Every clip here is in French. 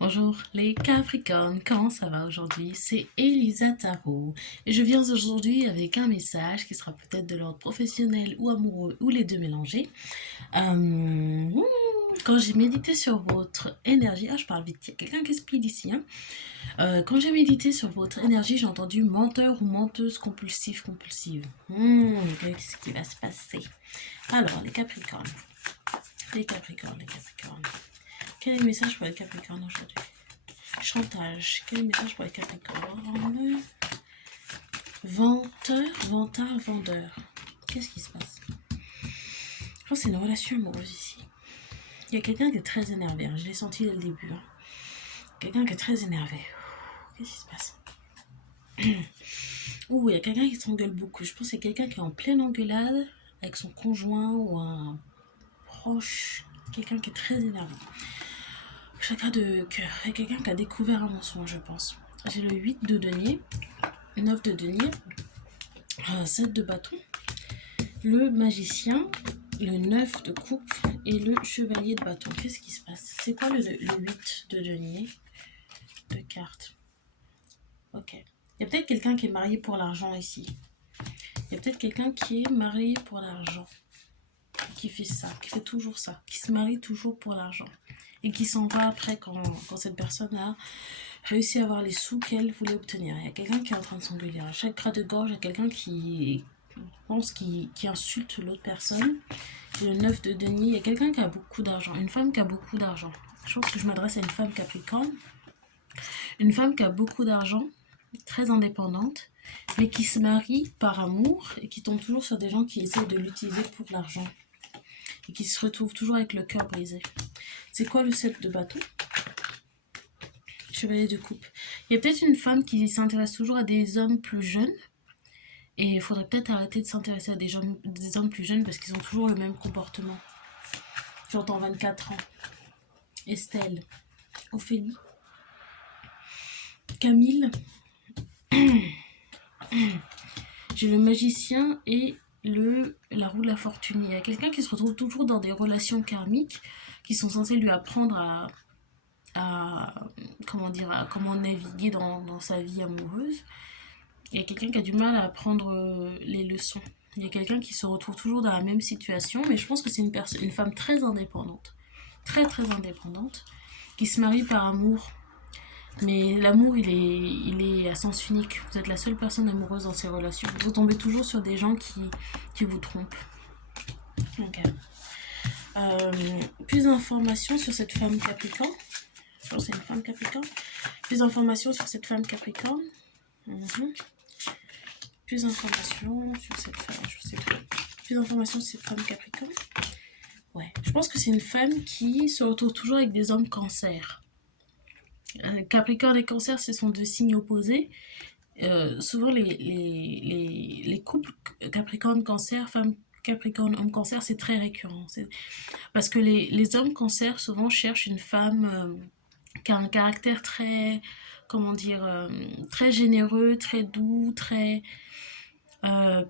Bonjour les Capricornes, comment ça va aujourd'hui? C'est Elisa Tarot et je viens aujourd'hui avec un message qui sera peut-être de l'ordre professionnel ou amoureux ou les deux mélangés. Quand j'ai médité sur votre énergie, je parle vite, il y a quelqu'un qui speed ici, hein. Quand j'ai médité sur votre énergie, j'ai entendu menteur ou menteuse compulsive. Qu'est-ce qui va se passer? Alors, les Capricornes. Quel est le message pour les Capricornes aujourd'hui? Chantage. Quel est le message pour les Capricornes? Vendeur. Qu'est-ce qui se passe? Je pense que c'est une relation amoureuse ici. Il y a quelqu'un qui est très énervé. Je l'ai senti dès le début. Quelqu'un qui est très énervé. Qu'est-ce qui se passe? Il y a quelqu'un qui s'engueule beaucoup. Je pense que c'est quelqu'un qui est en pleine engueulade avec son conjoint ou un proche. Quelqu'un qui est très énervé. Chacun de cœur. Il y a quelqu'un qui a découvert un mensonge, je pense. J'ai le 8 de denier, 9 de denier, 7 de bâton, le magicien, le 9 de coupe et le chevalier de bâton. Qu'est-ce qui se passe? C'est quoi le 8 de denier? De cartes. Ok. Il y a peut-être quelqu'un qui est marié pour l'argent ici. Il y a peut-être quelqu'un qui est marié pour l'argent. Qui fait ça, qui fait toujours ça. Qui se marie toujours pour l'argent. Et qui s'en va après quand cette personne a réussi à avoir les sous qu'elle voulait obtenir. Il y a quelqu'un qui est en train de s'engueuler. À chaque cras de gorge, il y a quelqu'un qui insulte l'autre personne. Et le 9 de denier, il y a quelqu'un qui a beaucoup d'argent. Une femme qui a beaucoup d'argent. Je pense que je m'adresse à une femme Capricorne. Une femme qui a beaucoup d'argent, très indépendante, mais qui se marie par amour et qui tombe toujours sur des gens qui essaient de l'utiliser pour l'argent. Et qui se retrouvent toujours avec le cœur brisé. C'est quoi le 7 de bâton? Chevalier de coupe. Il y a peut-être une femme qui s'intéresse toujours à des hommes plus jeunes. Et il faudrait peut-être arrêter de s'intéresser à des hommes plus jeunes parce qu'ils ont toujours le même comportement. J'entends 24 ans. Estelle. Ophélie. Camille. J'ai le magicien et la roue de la fortune. Il y a quelqu'un qui se retrouve toujours dans des relations karmiques qui sont censées lui apprendre à comment naviguer dans sa vie amoureuse. Il y a quelqu'un qui a du mal à apprendre les leçons. Il y a quelqu'un qui se retrouve toujours dans la même situation, mais je pense que c'est une femme très indépendante. Très très indépendante, qui se marie par amour. Mais l'amour, il est à sens unique. Vous êtes la seule personne amoureuse dans ces relations. Vous tombez toujours sur des gens qui vous trompent. Ok. Plus d'informations sur cette femme Capricorne. Je pense que c'est une femme Capricorne. Plus d'informations sur cette femme Capricorne. Plus d'informations sur cette femme. Je sais pas. Plus d'informations sur cette femme Capricorne. Ouais. Je pense que c'est une femme qui se retrouve toujours avec des hommes cancer. Capricorne et Cancer, ce sont deux signes opposés. Souvent, les couples Capricorne-Cancer, femmes Capricorne, homme Cancer, c'est très récurrent. Parce que les hommes Cancer, souvent, cherchent une femme qui a un caractère très, très généreux, très doux, très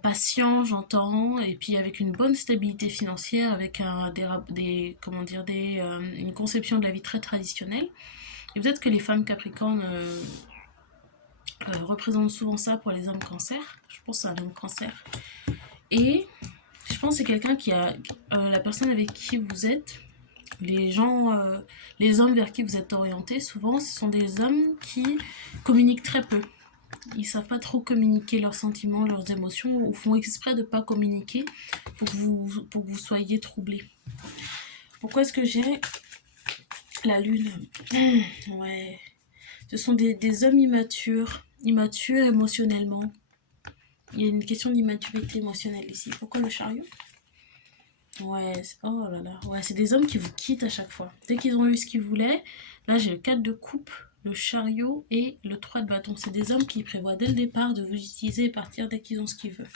patient, j'entends, et puis avec une bonne stabilité financière, avec une conception de la vie très traditionnelle. Et peut-être que les femmes Capricornes représentent souvent ça pour les hommes Cancer. Je pense à un homme Cancer. Et je pense que c'est quelqu'un qui a... la personne avec qui vous êtes, les hommes vers qui vous êtes orientés, souvent, ce sont des hommes qui communiquent très peu. Ils ne savent pas trop communiquer leurs sentiments, leurs émotions, ou font exprès de ne pas communiquer pour que vous soyez troublés. Pourquoi est-ce que j'ai la lune? Ouais. Ce sont des hommes immatures émotionnellement. Il y a une question d'immaturité émotionnelle ici. Pourquoi le chariot? Ouais, oh là là. Ouais, c'est des hommes qui vous quittent à chaque fois. Dès qu'ils ont eu ce qu'ils voulaient, là j'ai le 4 de coupe, le chariot et le 3 de bâton. C'est des hommes qui prévoient dès le départ de vous utiliser et partir dès qu'ils ont ce qu'ils veulent.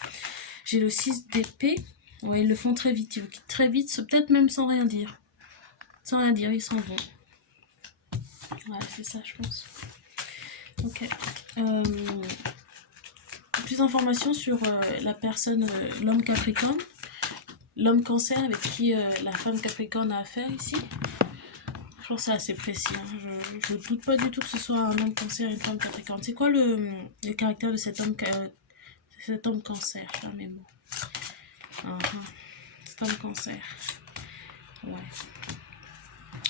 J'ai le 6 d'épée. Ouais, ils le font très vite. Ils vous quittent très vite, peut-être même sans rien dire. Sans rien dire, ils s'en vont. Ouais, c'est ça, je pense. Ok. Plus d'informations sur la personne, l'homme Capricorne. L'homme Cancer avec qui la femme Capricorne a affaire ici. Je pense que c'est assez précis. Hein. Je doute pas du tout que ce soit un homme cancer et une femme capricorne. C'est quoi le caractère de cet homme cancer? Je fais mes mots. Cet homme cancer. Ouais.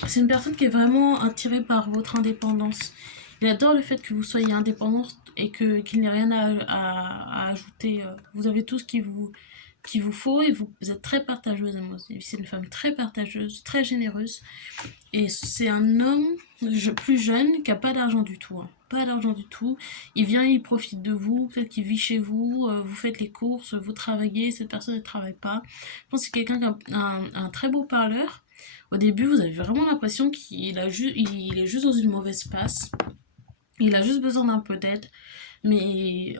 C'est une personne qui est vraiment attirée par votre indépendance. Il adore le fait que vous soyez indépendante et qu'il n'y ait rien à ajouter. Vous avez tout ce qu'il vous faut et vous êtes très partageuse. C'est une femme très partageuse, très généreuse. Et c'est un homme plus jeune qui n'a pas d'argent du tout. Hein. Pas d'argent du tout. Il vient, il profite de vous. Peut-être qu'il vit chez vous. Vous faites les courses, vous travaillez. Cette personne ne travaille pas. Je pense que c'est quelqu'un qui a un très beau parleur. Au début, vous avez vraiment l'impression qu'il est juste dans une mauvaise passe. Il a juste besoin d'un peu d'aide. Mais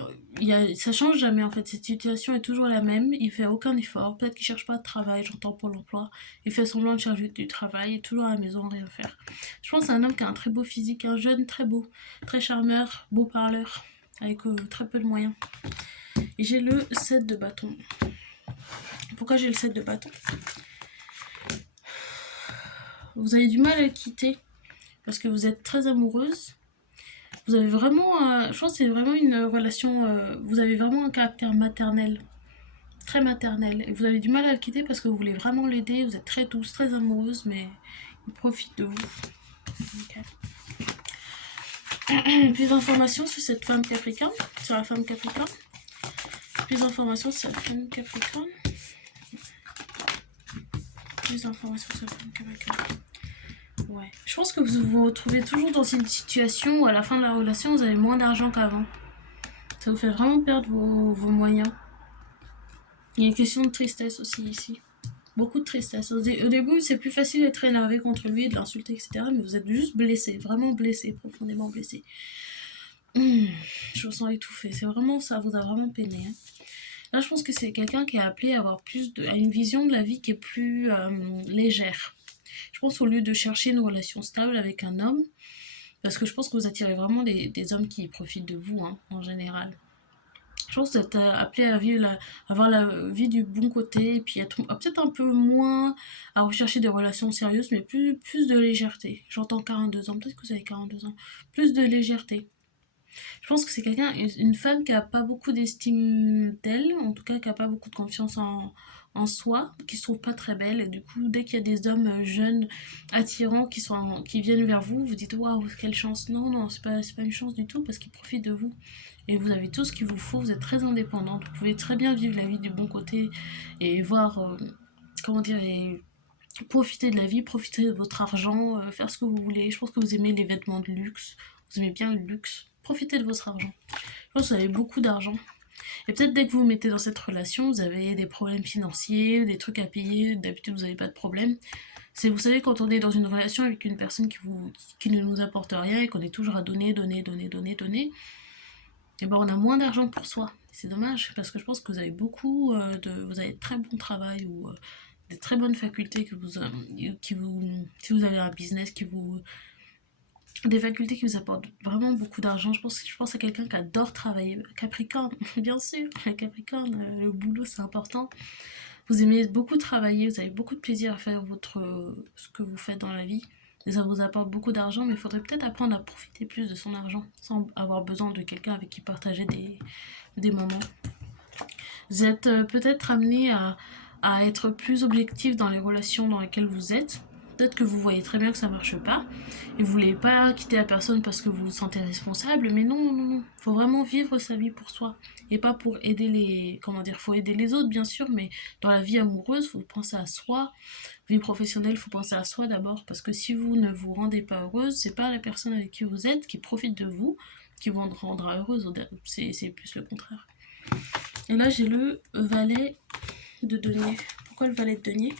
ça change jamais en fait, cette situation est toujours la même, il fait aucun effort, peut-être qu'il cherche pas de travail, j'entends pour l'emploi, il fait semblant de chercher du travail, il est toujours à la maison, rien faire. Je pense que c'est un homme qui a un très beau physique, un jeune très beau, très charmeur, beau parleur, avec très peu de moyens. Et j'ai le 7 de bâton. Pourquoi j'ai le 7 de bâton? Vous avez du mal à le quitter, parce que vous êtes très amoureuse. Vous avez vraiment, je pense que c'est vraiment une relation, vous avez vraiment un caractère maternel, très maternel. Et vous avez du mal à le quitter parce que vous voulez vraiment l'aider, vous êtes très douce, très amoureuse, mais il profite de vous. Okay. Plus d'informations sur cette femme capricorne, sur la femme capricorne. Plus d'informations sur la femme capricorne. Plus d'informations sur la femme capricorne. Ouais. Je pense que vous vous retrouvez toujours dans une situation où à la fin de la relation, vous avez moins d'argent qu'avant. Ça vous fait vraiment perdre vos moyens. Il y a une question de tristesse aussi ici. Beaucoup de tristesse. Au début, c'est plus facile d'être énervé contre lui, de l'insulter, etc. Mais vous êtes juste blessé, vraiment blessé, profondément blessé. Je me sens étouffée. C'est vraiment ça, vous a vraiment peiné. Hein. Là, je pense que c'est quelqu'un qui est appelé à avoir à une vision de la vie qui est plus légère. Je pense au lieu de chercher une relation stable avec un homme, parce que je pense que vous attirez vraiment des hommes qui profitent de vous, hein, en général. Je pense que vous êtes appelé à avoir la vie du bon côté, et puis être peut-être un peu moins à rechercher des relations sérieuses, mais plus de légèreté. J'entends 42 ans, peut-être que vous avez 42 ans. Plus de légèreté. Je pense que c'est une femme qui a pas beaucoup d'estime d'elle, en tout cas qui a pas beaucoup de confiance en soi, qui se trouve pas très belle, et du coup dès qu'il y a des hommes jeunes, attirants, qui viennent vers vous, vous dites waouh, quelle chance. Non, c'est pas une chance du tout parce qu'ils profitent de vous. Et vous avez tout ce qu'il vous faut, vous êtes très indépendante, vous pouvez très bien vivre la vie du bon côté et voir, et profiter de la vie, profiter de votre argent, faire ce que vous voulez. Je pense que vous aimez les vêtements de luxe, vous aimez bien le luxe, profitez de votre argent. Je pense que vous avez beaucoup d'argent. Et peut-être dès que vous vous mettez dans cette relation, vous avez des problèmes financiers, des trucs à payer, d'habitude vous n'avez pas de problème. Vous savez, quand on est dans une relation avec une personne qui ne nous apporte rien et qu'on est toujours à donner, et ben on a moins d'argent pour soi. C'est dommage parce que je pense que vous avez vous avez de très bon travail ou des très bonnes facultés si vous avez un business des facultés qui vous apportent vraiment beaucoup d'argent. Je pense à quelqu'un qui adore travailler. Capricorne, bien sûr. Capricorne, le boulot c'est important. Vous aimez beaucoup travailler, vous avez beaucoup de plaisir à faire ce que vous faites dans la vie. Et ça vous apporte beaucoup d'argent, mais il faudrait peut-être apprendre à profiter plus de son argent sans avoir besoin de quelqu'un avec qui partager des moments. Vous êtes peut-être amené à être plus objectif dans les relations dans lesquelles vous êtes. Peut-être que vous voyez très bien que ça marche pas et vous voulez pas quitter la personne parce que vous vous sentez responsable, mais non. Faut vraiment vivre sa vie pour soi et pas pour aider faut aider les autres bien sûr, mais dans la vie amoureuse, faut penser à soi. Vie professionnelle, faut penser à soi d'abord parce que si vous ne vous rendez pas heureuse, c'est pas la personne avec qui vous êtes qui profite de vous qui vous rendra heureuse, c'est plus le contraire. Et là, j'ai le valet de denier. Pourquoi le valet de denier?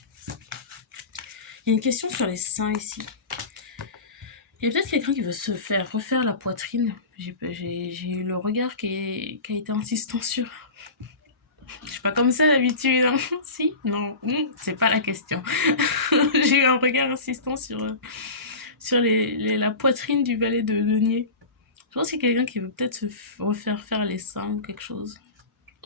Il y a une question sur les seins ici. Il y a peut-être quelqu'un qui veut se faire refaire la poitrine. J'ai eu le regard qui a été insistant sur... Je suis pas comme ça d'habitude, hein. Si? Non, c'est pas la question. J'ai eu un regard insistant sur la poitrine du valet de denier. Je pense qu'il y a quelqu'un qui veut peut-être se refaire faire les seins ou quelque chose.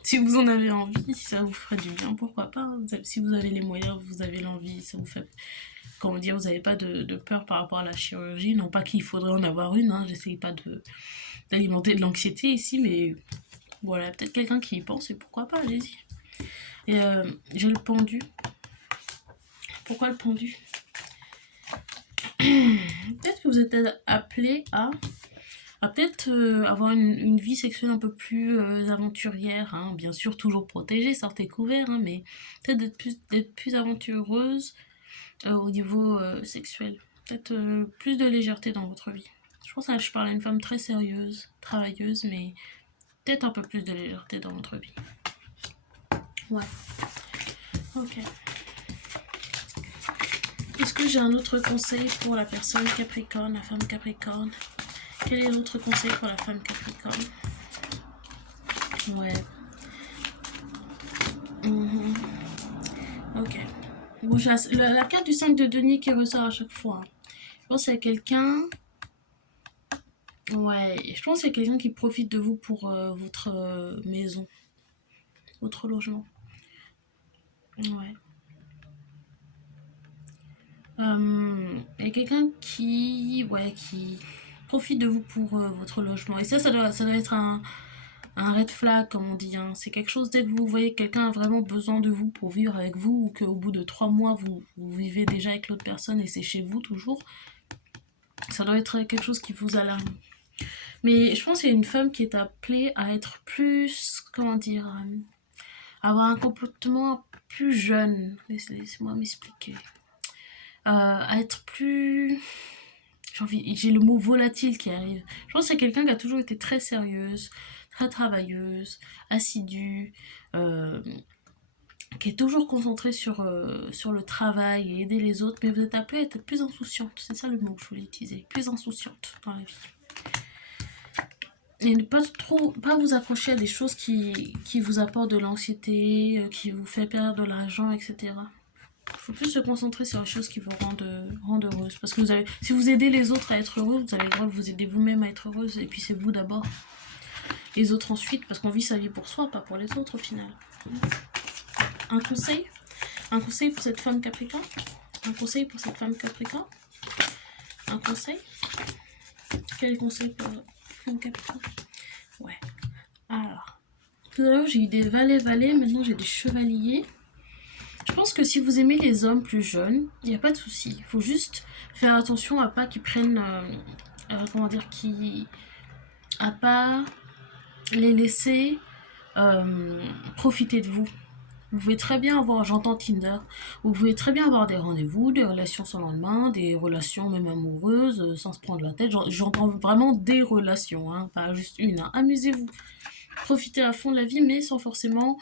Si vous en avez envie, si ça vous ferait du bien, pourquoi pas. Si vous avez les moyens, vous avez l'envie, ça vous fait... Comment dire, vous n'avez pas de peur par rapport à la chirurgie. Non pas qu'il faudrait en avoir une, hein, j'essaye pas d'alimenter de l'anxiété ici, mais voilà, peut-être quelqu'un qui y pense et pourquoi pas, allez-y. Et j'ai le pendu. Pourquoi le pendu? Peut-être que vous êtes appelé à peut-être avoir une vie sexuelle un peu plus aventurière, hein. Bien sûr toujours protégée, sortez couvert, hein, mais peut-être d'être plus aventureuse au niveau sexuel. Peut-être plus de légèreté dans votre vie. Je pense que je parle à une femme très sérieuse, travailleuse, mais peut-être un peu plus de légèreté dans votre vie. Ouais. Ok. Est-ce que j'ai un autre conseil pour la personne Capricorne, la femme Capricorne? Quel est l'autre conseil pour la femme Capricorne? Ouais. Ok. Bon, j'ai la carte du 5 de denier qui ressort à chaque fois. Je pense qu'il y a quelqu'un... Ouais, je pense qu'il y a quelqu'un qui profite de vous pour votre maison, votre logement. Ouais. Il y a quelqu'un qui profite de vous pour votre logement. Et ça doit être un red flag, comme on dit, hein. C'est quelque chose, dès que vous voyez que quelqu'un a vraiment besoin de vous pour vivre avec vous, ou qu'au bout de 3 mois, vous vivez déjà avec l'autre personne et c'est chez vous toujours, ça doit être quelque chose qui vous alarme. Mais je pense qu'il y a une femme qui est appelée à être plus, comment dire, avoir un comportement plus jeune. Laissez-moi m'expliquer. À être plus... J'ai le mot volatile qui arrive. Je pense que c'est quelqu'un qui a toujours été très sérieuse, très travailleuse, assidue, qui est toujours concentrée sur le travail et aider les autres, mais vous êtes appelée à être plus insouciante. C'est ça le mot que je voulais utiliser. Plus insouciante dans la vie. Et ne pas vous accrocher à des choses qui vous apportent de l'anxiété, qui vous fait perdre de l'argent, etc. Il faut plus se concentrer sur les choses qui vous rendent heureuse. Parce que si vous aidez les autres à être heureux, vous avez le droit de vous aider vous-même à être heureuse. Et puis c'est vous d'abord. Les autres ensuite, parce qu'on vit sa vie pour soi, pas pour les autres au final. Un conseil pour cette femme Capricorne? Un conseil pour cette femme Capricorne? Un conseil? Quel conseil pour la femme Capricorne? Ouais. Alors, tout à l'heure j'ai eu des valets, maintenant j'ai des chevaliers. Je pense que si vous aimez les hommes plus jeunes, il n'y a pas de souci. Il faut juste faire attention à pas qu'ils prennent... à pas les laisser profiter de vous. Vous pouvez très bien avoir, j'entends Tinder, vous pouvez très bien avoir des rendez-vous, des relations sans lendemain, des relations même amoureuses, sans se prendre la tête. J'entends vraiment des relations, hein, pas juste une. Hein. Amusez-vous, profitez à fond de la vie, mais sans forcément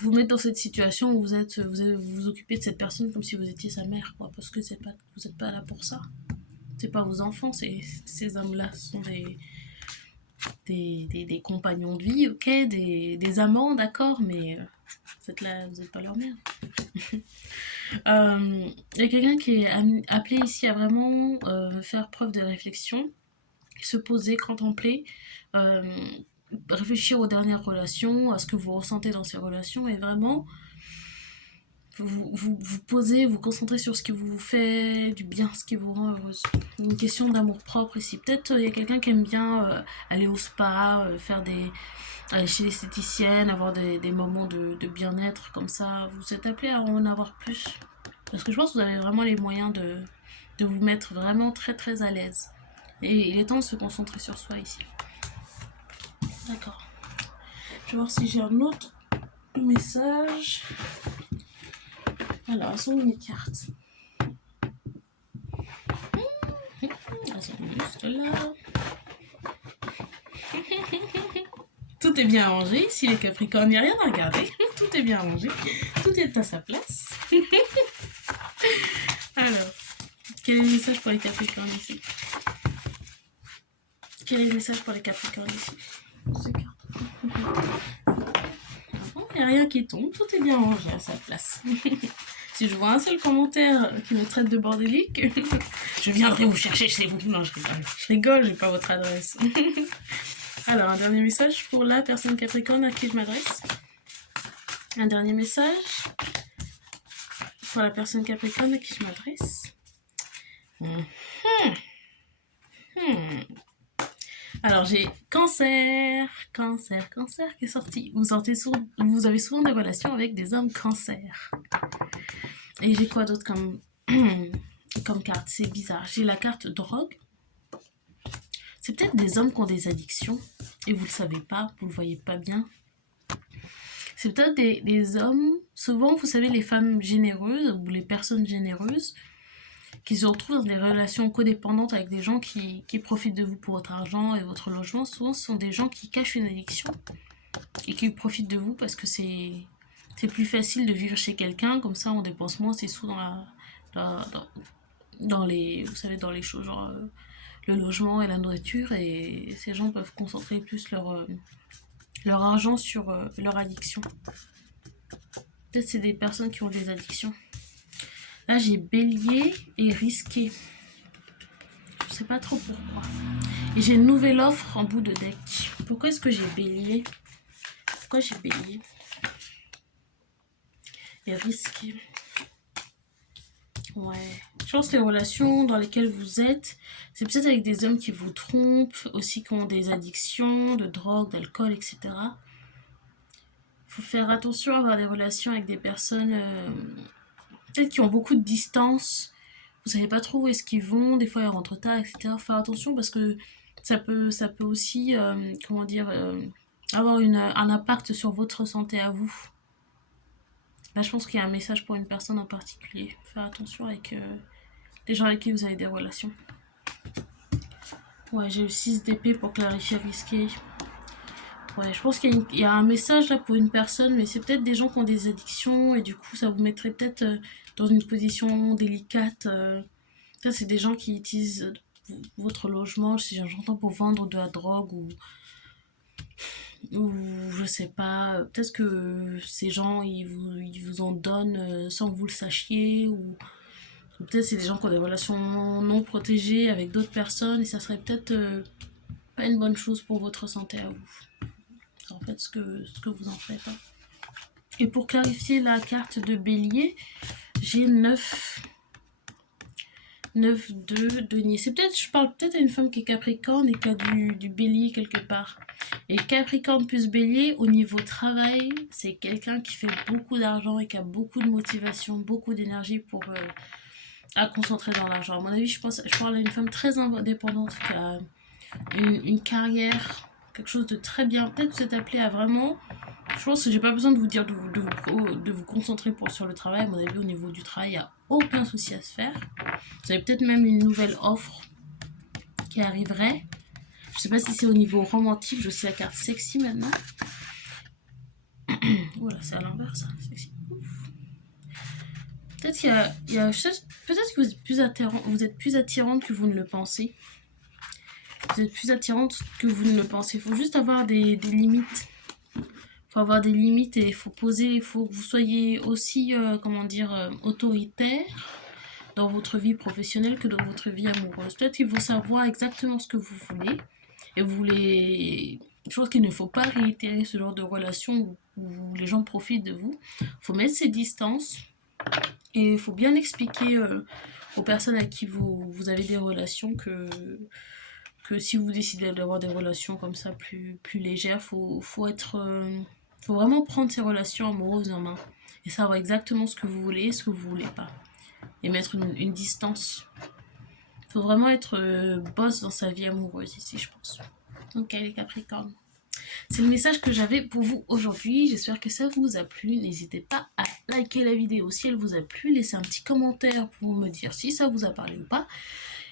vous mettre dans cette situation où vous occupez de cette personne comme si vous étiez sa mère, quoi, parce que vous n'êtes pas là pour ça. C'est pas vos enfants, ces hommes-là sont des compagnons de vie, ok, des amants, d'accord, mais vous n'êtes pas leur mère. Il y a quelqu'un qui est appelé ici à vraiment faire preuve de réflexion, se poser, contempler, réfléchir aux dernières relations, à ce que vous ressentez dans ces relations, et vraiment vous posez, vous concentrez sur ce qui vous fait du bien, ce qui vous rend heureuse. Une question d'amour propre ici. Peut-être il y a quelqu'un qui aime bien aller au spa, aller chez l'esthéticienne, avoir des moments de bien-être comme ça. Vous êtes appelé à en avoir plus. Parce que je pense que vous avez vraiment les moyens de vous mettre vraiment très très à l'aise. Et il est temps de se concentrer sur soi ici. D'accord. Je vais voir si j'ai un autre message. Alors, elles sont où mes cartes? Elles sont juste là. Tout est bien rangé. Ici, les Capricornes, il n'y a rien à regarder. Tout est bien rangé. Tout est à sa place. Alors, quel est le message pour les Capricornes ici? Quel est le message pour les Capricornes ici? Ces cartes. Il n'y a rien qui tombe. Tout est bien rangé à sa place. Si je vois un seul commentaire qui me traite de bordélique, je viendrai vous chercher chez vous. Non, je rigole, j'ai pas votre adresse. Alors, un dernier message pour la personne Capricorne à qui je m'adresse. Un dernier message pour la personne Capricorne à qui je m'adresse. Alors, j'ai Cancer qui est sorti. Vous avez souvent des relations avec des hommes Cancer. Et j'ai quoi d'autre comme carte? C'est bizarre. J'ai la carte drogue. C'est peut-être des hommes qui ont des addictions et vous le savez pas, vous le voyez pas bien. C'est peut-être des hommes, souvent vous savez les femmes généreuses ou les personnes généreuses qui se retrouvent dans des relations codépendantes avec des gens qui profitent de vous pour votre argent et votre logement. Souvent ce sont des gens qui cachent une addiction et qui profitent de vous parce que c'est plus facile de vivre chez quelqu'un, comme ça on dépense moins ses sous dans les, vous savez, dans les choses genre le logement et la nourriture, et ces gens peuvent concentrer plus leur argent sur leur addiction. Peut-être c'est des personnes qui ont des addictions. Là j'ai Bélier et Risqué. Je sais pas trop pourquoi. Et j'ai une nouvelle offre en bout de deck. Pourquoi est-ce que j'ai Bélier? Pourquoi j'ai Bélier et Risqué? Ouais. Je pense que les relations dans lesquelles vous êtes, c'est peut-être avec des hommes qui vous trompent, aussi qui ont des addictions, de drogue, d'alcool, etc. Il faut faire attention à avoir des relations avec des personnes peut-être qui ont beaucoup de distance. Vous savez pas trop où est-ce qu'ils vont, des fois ils rentrent tard, etc. Faut faire attention parce que ça peut aussi, avoir un impact sur votre santé à vous. Là, je pense qu'il y a un message pour une personne en particulier. Faut faire attention avec les gens avec qui vous avez des relations. Ouais, j'ai le 6 d'épée pour clarifier Risqué. Ouais, je pense qu'il y a un message là pour une personne, mais c'est peut-être des gens qui ont des addictions et du coup ça vous mettrait peut-être dans une position délicate. Ça, c'est des gens qui utilisent votre logement, si j'entends, pour vendre de la drogue ou je sais pas, peut-être que ces gens ils vous en donnent sans que vous le sachiez, ou peut-être c'est des gens qui ont des relations non protégées avec d'autres personnes et ça serait peut-être pas une bonne chose pour votre santé à vous. C'est en fait ce que vous en faites. Hein. Et pour clarifier la carte de Bélier, j'ai 9 de denier. Je parle peut-être à une femme qui est Capricorne et qui a du Bélier quelque part. Et Capricorne plus Bélier, au niveau travail, c'est quelqu'un qui fait beaucoup d'argent et qui a beaucoup de motivation, beaucoup d'énergie pour à concentrer dans l'argent. À mon avis, je parle à une femme très indépendante qui a une carrière, quelque chose de très bien. Peut-être que vous êtes appelé à vraiment... Je pense que j'ai pas besoin de vous dire de vous concentrer sur le travail. À mon avis, au niveau du travail, il n'y a aucun souci à se faire. Vous avez peut-être même une nouvelle offre qui arriverait. Je sais pas si c'est au niveau romantique. Je sais la carte sexy maintenant. Voilà, c'est à l'envers ça. Sexy. Peut-être peut-être que vous êtes plus attirante que vous ne le pensez. Vous êtes plus attirante que vous ne le pensez. Il faut juste avoir des limites. Il faut avoir des limites et il faut poser. Il faut que vous soyez aussi, autoritaire dans votre vie professionnelle que dans votre vie amoureuse. Peut-être qu'il faut savoir exactement ce que vous voulez. Et vous voulez... Je pense qu'il ne faut pas réitérer ce genre de relation où les gens profitent de vous. Il faut mettre ses distances. Et il faut bien expliquer aux personnes avec qui vous avez des relations que si vous décidez d'avoir des relations comme ça plus légères, faut vraiment prendre ces relations amoureuses en main et savoir exactement ce que vous voulez et ce que vous voulez pas, et mettre une distance. Faut vraiment être boss dans sa vie amoureuse ici, je pense. Ok, les Capricornes, c'est le message que j'avais pour vous aujourd'hui. J'espère que ça vous a plu. N'hésitez pas à liker la vidéo si elle vous a plu, laissez un petit commentaire pour me dire si ça vous a parlé ou pas.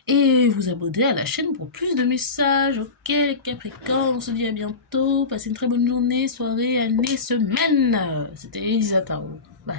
Et vous abonner à la chaîne pour plus de messages. Ok les Capricornes, on se dit à bientôt. Passez une très bonne journée, soirée, année, semaine. C'était Elisa Tarot. Bye.